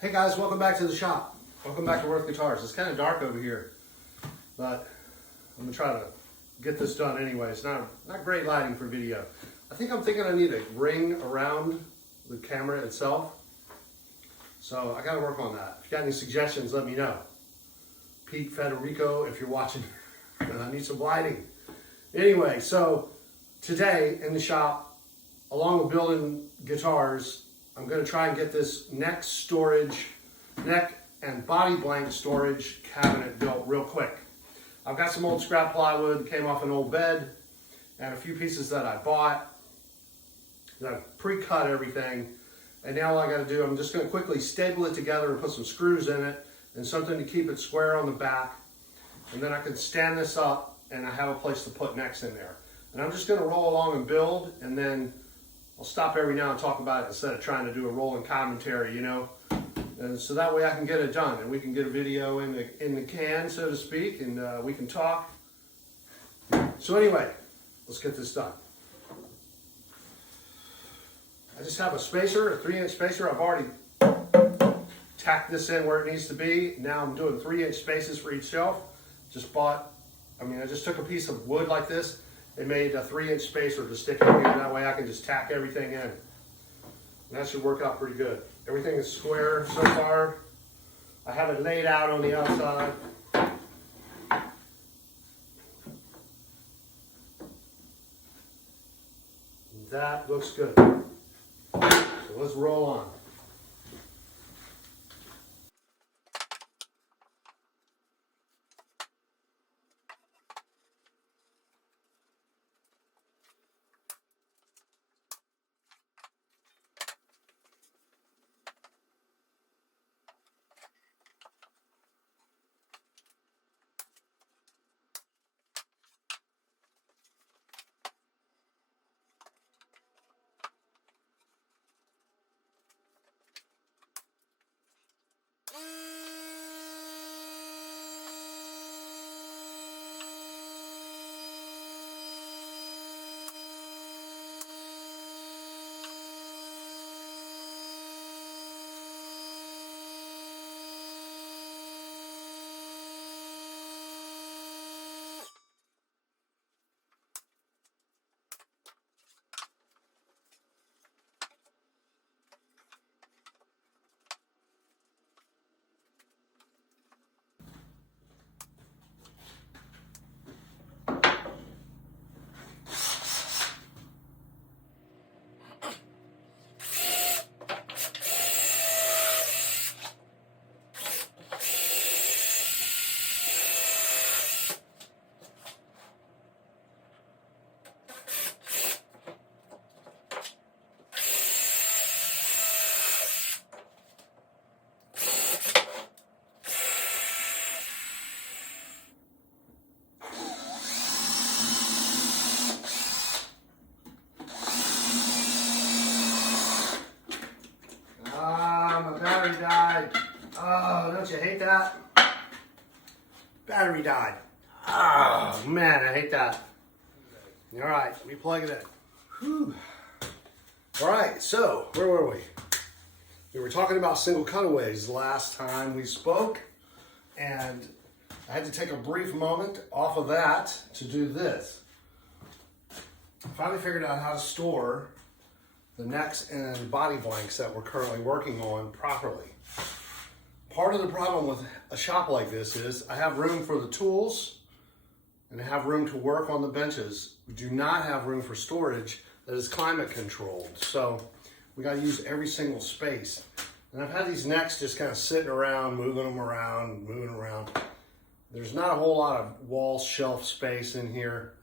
Hey guys, welcome back to the shop. Welcome back to Worth Guitars. It's kind of dark over here, but I'm gonna try to get this done anyway. It's not great lighting for video. I'm thinking I need a ring around the camera itself. So I gotta work on that. If you got any suggestions, let me know. Pete Federico, if you're watching, and I need some lighting. Anyway, so today in the shop, along with building guitars, I'm going to try and get this neck and body blank storage cabinet built real quick. I've got some old scrap plywood, came off an old bed, and a few pieces that I bought. I've pre-cut everything, and now all I got to do, I'm just going to quickly staple it together and put some screws in it and something to keep it square on the back, and then I can stand this up and I have a place to put necks in there. And I'm just going to roll along and build, and then I'll stop every now and talk about it instead of trying to do a rolling commentary, you know. And so that way I can get it done and we can get a video in the can, so to speak, and we can talk. So anyway, let's get this done. I just have a spacer, a 3-inch spacer. I've already tacked this in where it needs to be. Now I'm doing 3-inch spaces for each shelf. I just took a piece of wood like this. They made a 3-inch spacer to stick in here. That way I can just tack everything in. And that should work out pretty good. Everything is square so far. I have it laid out on the outside. That looks good. So let's roll on. Died. Oh, don't you hate that? Battery died. Oh, man, I hate that. All right, let me plug it in. Whew. All right, so where were we? We were talking about single cutaways last time we spoke, and I had to take a brief moment off of that to do this. I finally figured out how to store the necks and body blanks that we're currently working on properly. Part of the problem with a shop like this is I have room for the tools and I have room to work on the benches. We do not have room for storage that is climate controlled. So we got to use every single space. And I've had these necks just kind of sitting around, moving around. There's not a whole lot of wall shelf space in here.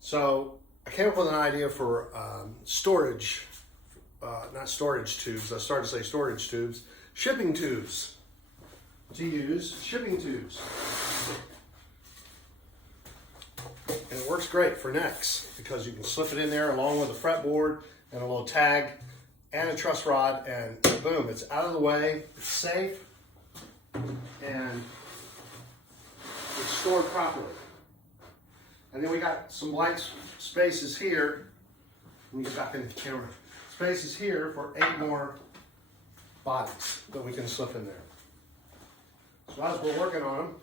So I came up with an idea for storage, not storage tubes, I started to say storage tubes, shipping tubes, to use shipping tubes. And it works great for necks because you can slip it in there along with a fretboard and a little tag and a truss rod, and boom, it's out of the way, it's safe, and it's stored properly. And then we got some blank spaces here. Let me get back in the camera. Spaces here for 8 more bodies that we can slip in there. So as we're working on them,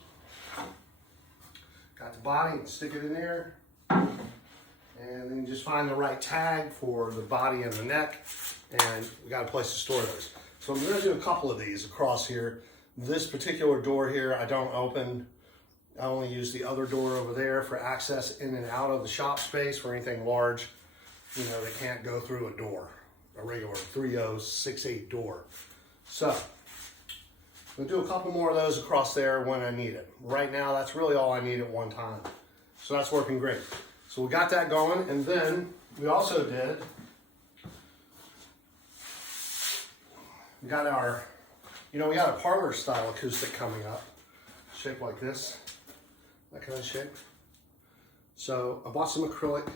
got the body and stick it in there. And then you just find the right tag for the body and the neck, and we got a place to store those. So I'm gonna do a couple of these across here. This particular door here, I don't open. I only use the other door over there for access in and out of the shop space for anything large, you know, that can't go through a door, a regular 3.068 door. So I'm gonna do a couple more of those across there when I need it. Right now, that's really all I need at one time. So that's working great. So we got that going, and then we also did, we got our, you know, we got a parlor style acoustic coming up, shaped like this, that kind of shape. So I bought some acrylic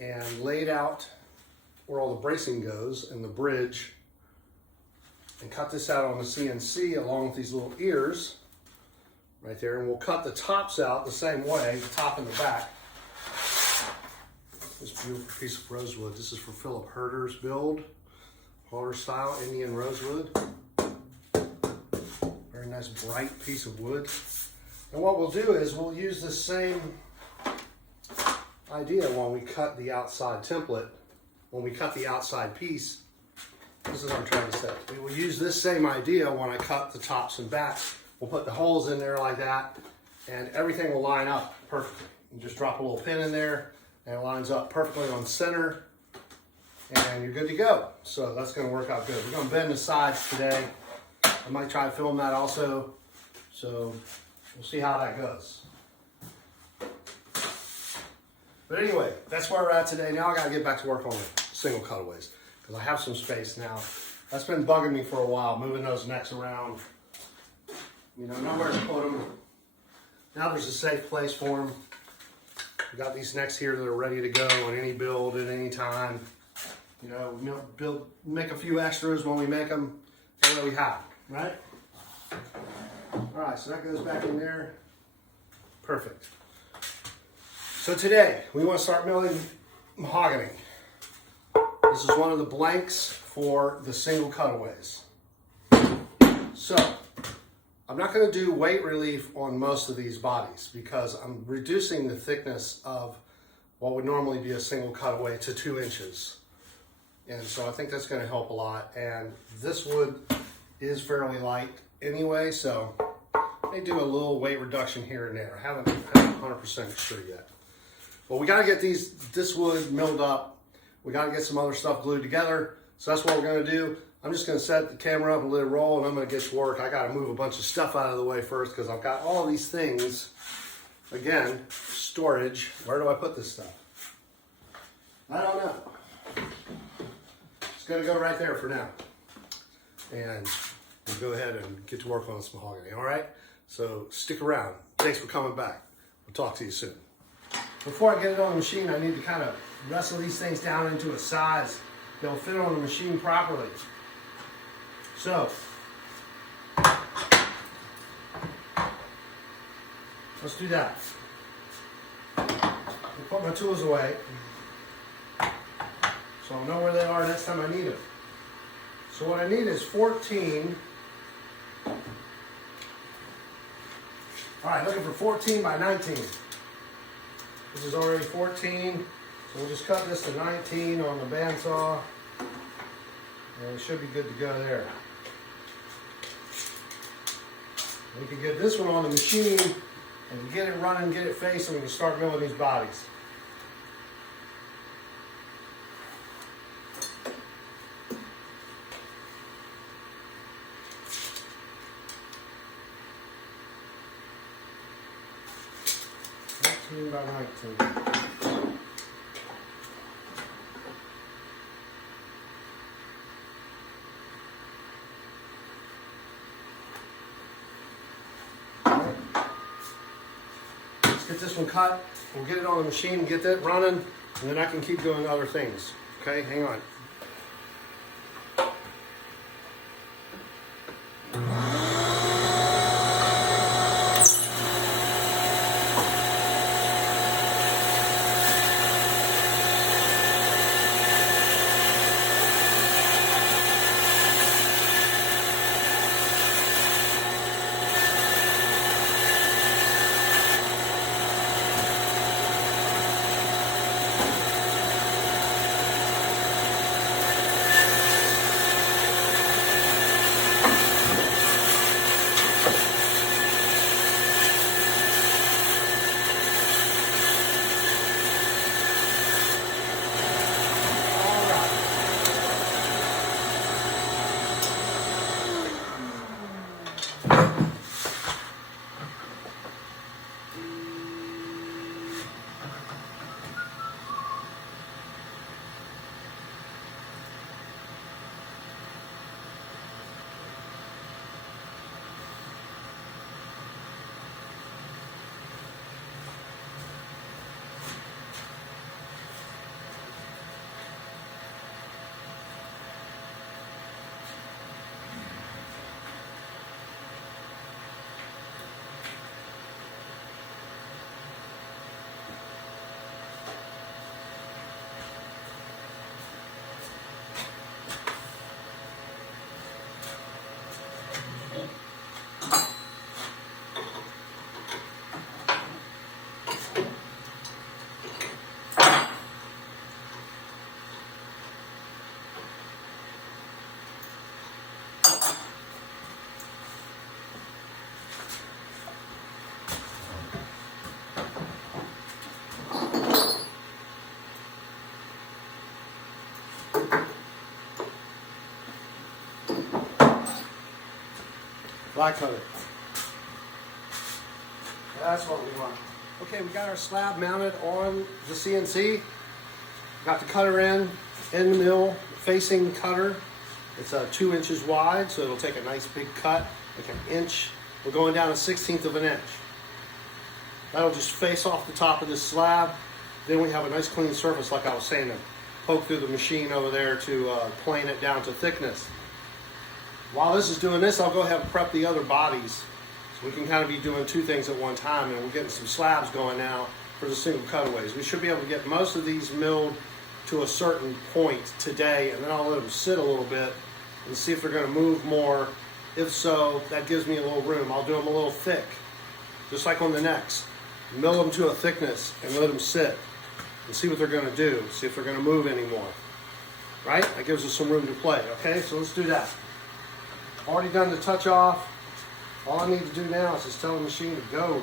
and laid out where all the bracing goes and the bridge, and cut this out on the CNC along with these little ears right there, and we'll cut the tops out the same way, the top and the back. This beautiful piece of rosewood. This is for Philip Herder's build, parlor style Indian rosewood. Very nice bright piece of wood. And what we'll do is we'll use the same idea when we cut the outside template, when we cut the outside piece. This is what I'm trying to say. We will use this same idea when I cut the tops and backs. We'll put the holes in there like that, and everything will line up perfectly. You just drop a little pin in there, and it lines up perfectly on center, and you're good to go. So that's gonna work out good. We're gonna bend the sides today. I might try to film that also, so we'll see how that goes. But anyway, that's where we're at today. Now I gotta get back to work on the single cutaways, because I have some space now. That's been bugging me for a while, moving those necks around. You know, nowhere to put them. Now there's a safe place for them. We got these necks here that are ready to go on any build at any time. You know, make a few extras when we make them. That way we have them, right? All right, so that goes back in there. Perfect. So today, we want to start milling mahogany. This is one of the blanks for the single cutaways. So, I'm not going to do weight relief on most of these bodies because I'm reducing the thickness of what would normally be a single cutaway to 2 inches. And so I think that's going to help a lot. And this wood is fairly light anyway, so I may do a little weight reduction here and there. I haven't 100% sure yet. But we got to get this wood milled up. We got to get some other stuff glued together. So that's what we're going to do. I'm just going to set the camera up and let it roll, and I'm going to get to work. I got to move a bunch of stuff out of the way first because I've got all these things. Again, storage. Where do I put this stuff? I don't know. It's going to go right there for now. And we'll go ahead and get to work on this mahogany, all right? So stick around. Thanks for coming back. We'll talk to you soon. Before I get it on the machine, I need to kind of wrestle these things down into a size that'll fit on the machine properly. So, let's do that. I'll put my tools away so I'll know where they are next time I need them. So what I need is 14. All right, looking for 14 by 19. This is already 14, so we'll just cut this to 19 on the bandsaw, and it should be good to go there. We can get this one on the machine and get it running, get it faced, and we can start milling these bodies. By 19. Let's get this one cut. We'll get it on the machine and get that running, and then I can keep doing other things. Okay, hang on. Black cutter. That's what we want. Okay, we got our slab mounted on the CNC. Got the cutter in the mill, facing cutter. It's 2 inches wide, so it'll take a nice big cut, like an inch. We're going down 1/16 of an inch. That'll just face off the top of this slab. Then we have a nice clean surface, like I was saying, to poke through the machine over there to plane it down to thickness. While this is doing this, I'll go ahead and prep the other bodies. So we can kind of be doing 2 things at one time, and we're getting some slabs going now for the single cutaways. We should be able to get most of these milled to a certain point today, and then I'll let them sit a little bit and see if they're going to move more. If so, that gives me a little room. I'll do them a little thick, just like on the necks. Mill them to a thickness and let them sit and see what they're going to do, see if they're going to move anymore. Right? That gives us some room to play. Okay, so let's do that. Already done the touch off. All I need to do now is just tell the machine to go.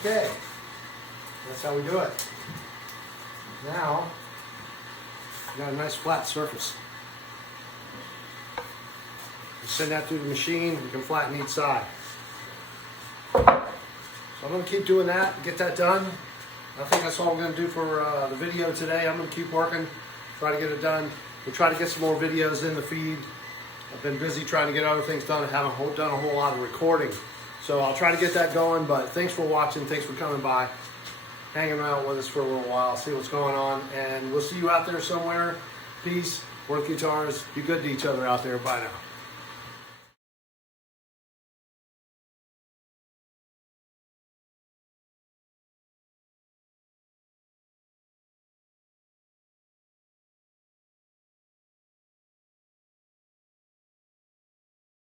Okay, that's how we do it. Now, we got a nice flat surface. You send that through the machine, you can flatten each side. So I'm going to keep doing that, get that done. I think that's all I'm going to do for the video today. I'm going to keep working, try to get it done. We'll try to get some more videos in the feed. I've been busy trying to get other things done. I haven't done a whole lot of recording. So I'll try to get that going, but thanks for watching. Thanks for coming by, hanging out with us for a little while, see what's going on. And we'll see you out there somewhere. Peace, work guitars, be good to each other out there. Bye now.